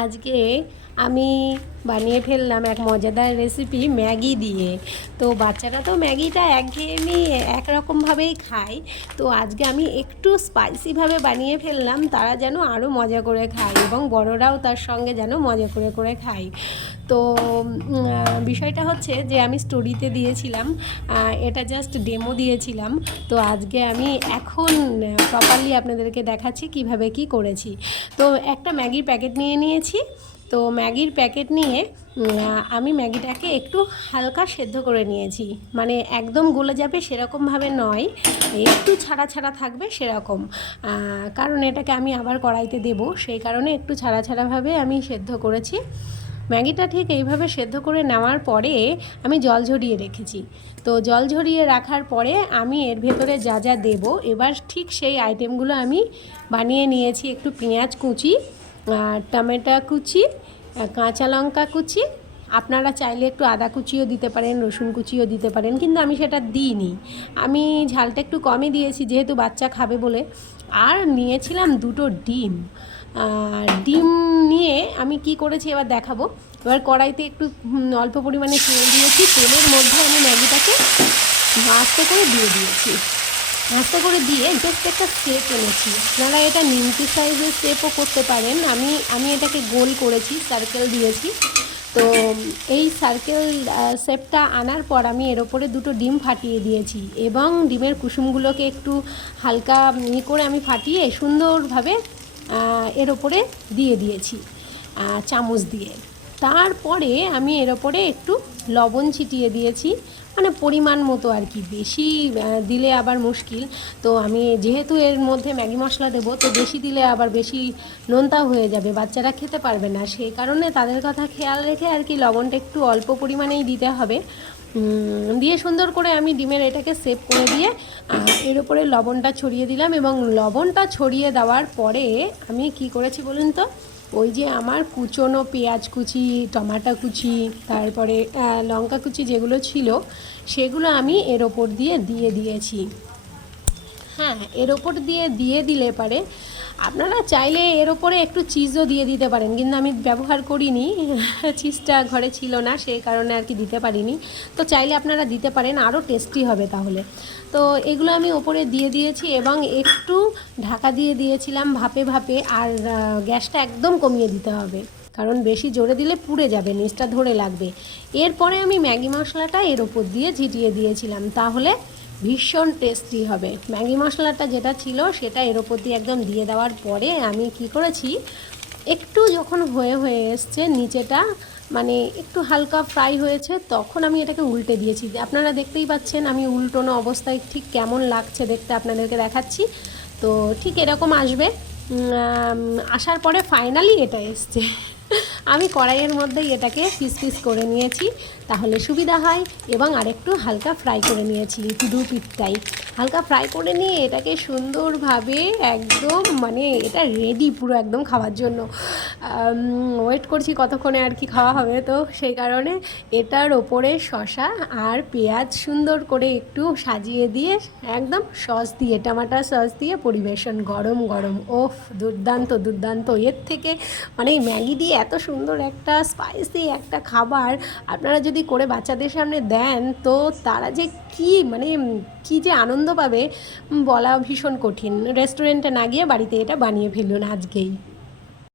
আজকে আমি বানিয়ে ফেললাম এক মজাদার রেসিপি ম্যাগি দিয়ে। তো বাচ্চারা তো ম্যাগিটা একঘেয়েমি একরকমভাবেই খায়। তো আজকে আমি একটু স্পাইসিভাবে বানিয়ে ফেললাম, তারা যেন আরও মজা করে খায় এবং বড়রাও তার সঙ্গে যেন মজা করে করে খায়। তো বিষয়টা হচ্ছে যে আমি স্টোরিতে দিয়েছিলাম, এটা জাস্ট ডেমো দিয়েছিলাম। তো আজকে আমি এখন প্রপারলি আপনাদেরকে দেখাচ্ছি কিভাবে কি করেছি। তো একটা ম্যাগির প্যাকেট নিয়ে নিয়েছি। তো ম্যাগির প্যাকেট নিয়ে আমি ম্যাগিটাকে একটু হালকা সেদ্ধ করে নিয়েছি, মানে একদম গলে যাবে সেরকমভাবে নয়, একটু ছাড়া ছাড়া থাকবে সেরকম। কারণ এটাকে আমি আবার কড়াইতে দেব, সেই কারণে একটু ছাড়া ছাড়াভাবে আমি সেদ্ধ করেছি। ম্যাগিটা ঠিক এইভাবে সেদ্ধ করে নেওয়ার পরে আমি জল ঝরিয়ে রেখেছি। তো জল ঝরিয়ে রাখার পরে আমি এর ভেতরে যা যা দেব এবার ঠিক সেই আইটেমগুলো আমি বানিয়ে নিয়েছি। একটু পেঁয়াজ কুচি, টমেটো কুচি, কাঁচা লঙ্কা কুচি, আপনারা চাইলে একটু আদা কুচিও দিতে পারেন, রসুন কুচিও দিতে পারেন, কিন্তু আমি সেটা দিইনি। আমি ঝালটা একটু কমই দিয়েছি যেহেতু বাচ্চা খাবে বলে। আর নিয়েছিলাম দুটো ডিম। ডিম নিয়ে আমি কি করেছি এবার দেখাবো। এবার কড়াইতে একটু অল্প পরিমাণে তেল দিয়েছি, তেলের মধ্যে আমি ম্যাগিটাকে আস্তে করে দিয়ে দিয়েছি। আস্তে করে দিয়ে জাস্ট একটা শেপ এনেছি। আপনারা এটা নিমকি সাইজের শেপও করতে পারেন। আমি এটাকে গোল করেছি, সার্কেল দিয়েছি। তো এই সার্কেল শেপটা আনার পর আমি এর ওপরে দুটো ডিম ফাটিয়ে দিয়েছি এবং ডিমের কুসুমগুলোকে একটু হালকা করে আমি ফাটিয়ে সুন্দরভাবে এর ওপরে দিয়ে দিয়েছি চামচ দিয়ে। তারপরে আমি এর ওপরে একটু লবণ ছিটিয়ে দিয়েছি, মানে পরিমাণ মতো আর কি, বেশি দিলে আবার মুশকিল। তো আমি যেহেতু এর মধ্যে ম্যাগি মশলা দেবো, তো বেশি দিলে আবার বেশি নোনতা হয়ে যাবে, বাচ্চারা খেতে পারবে না। সেই কারণে তাদের কথা খেয়াল রেখে আর কি লবণটা একটু অল্প পরিমাণেই দিতে হবে। দিয়ে সুন্দর করে আমি ডিমের এটাকে সেভ করে দিয়ে এর উপরে লবণটা ছড়িয়ে দিলাম। এবং লবণটা ছড়িয়ে দেওয়ার পরে আমি কি করেছি বলুন তো, ওই যে আমার কুচনো পেঁয়াজ কুচি, টমাটো কুচি, তারপরে লঙ্কা কুচি যেগুলো ছিল সেগুলো আমি এর ওপর দিয়ে দিয়েছি। হ্যাঁ, এর ওপর দিয়ে দিলে পারে আপনারা চাইলে এর ওপরে একটু চিজও দিয়ে দিতে পারেন, কিন্তু আমি ব্যবহার করিনি, চিজটা ঘরে ছিল না, সেই কারণে আর কি দিতে পারিনি। তো চাইলে আপনারা দিতে পারেন, আরও টেস্টি হবে তাহলে। তো এগুলো আমি ওপরে দিয়ে দিয়েছি এবং একটু ঢাকা দিয়ে দিয়েছিলাম ভাপে ভাপে। আর গ্যাসটা একদম কমিয়ে দিতে হবে, কারণ বেশি জোরে দিলে পুড়ে যাবে, নিচটা ধরে লাগবে। এরপরে আমি ম্যাগি মশলাটা এর ওপর দিয়ে ছিটিয়ে দিয়েছিলাম, তাহলে ভীষণ টেস্টি হবে। ম্যাগি মশলাটা যেটা ছিল সেটা এর ওপর দিয়ে একদম দিয়ে দেওয়ার পরে আমি কি করেছি, একটু যখন হয়ে এসছে নিচেটা, মানে একটু হালকা ফ্রাই হয়েছে, তখন আমি এটাকে উল্টে দিয়েছি। আপনারা দেখতেই পাচ্ছেন আমি উল্টোনো অবস্থায় ঠিক কেমন লাগছে দেখতে, আপনাদেরকে দেখাচ্ছি। তো ঠিক এরকম আসবে। আসার পরে ফাইনালি এটা এসছে। আমি কড়াইয়ের মধ্যেই এটাকে পিস পিস করে নিয়েছি, তাহলে সুবিধা হয়। এবং আরেকটু হালকা ফ্রাই করে নিয়েছি, দু পিঠটাই হালকা ফ্রাই করে নিয়ে এটাকে সুন্দরভাবে একদম, মানে এটা রেডি পুরো একদম খাওয়ার জন্য। ওয়েট করছি কতক্ষণে আর কি খাওয়া হবে। তো সেই কারণে এটার ওপরে শসা আর পেঁয়াজ সুন্দর করে একটু সাজিয়ে দিয়ে একদম সস দিয়ে, টমেটো সস দিয়ে পরিবেশন, গরম গরম। ওফ, দুর্দান্ত দুর্দান্ত। এর থেকে মানে ম্যাগি দিয়ে এত সুন্দর একটা স্পাইসি একটা খাবার আপনারা যদি করে বাচ্চাদের সামনে দেন, তো তারা যে কি যে আনন্দ পাবে বলা ভীষণ কঠিন। রেস্টুরেন্টে না গিয়ে বাড়িতে এটা বানিয়ে ফেলুন আজকেই।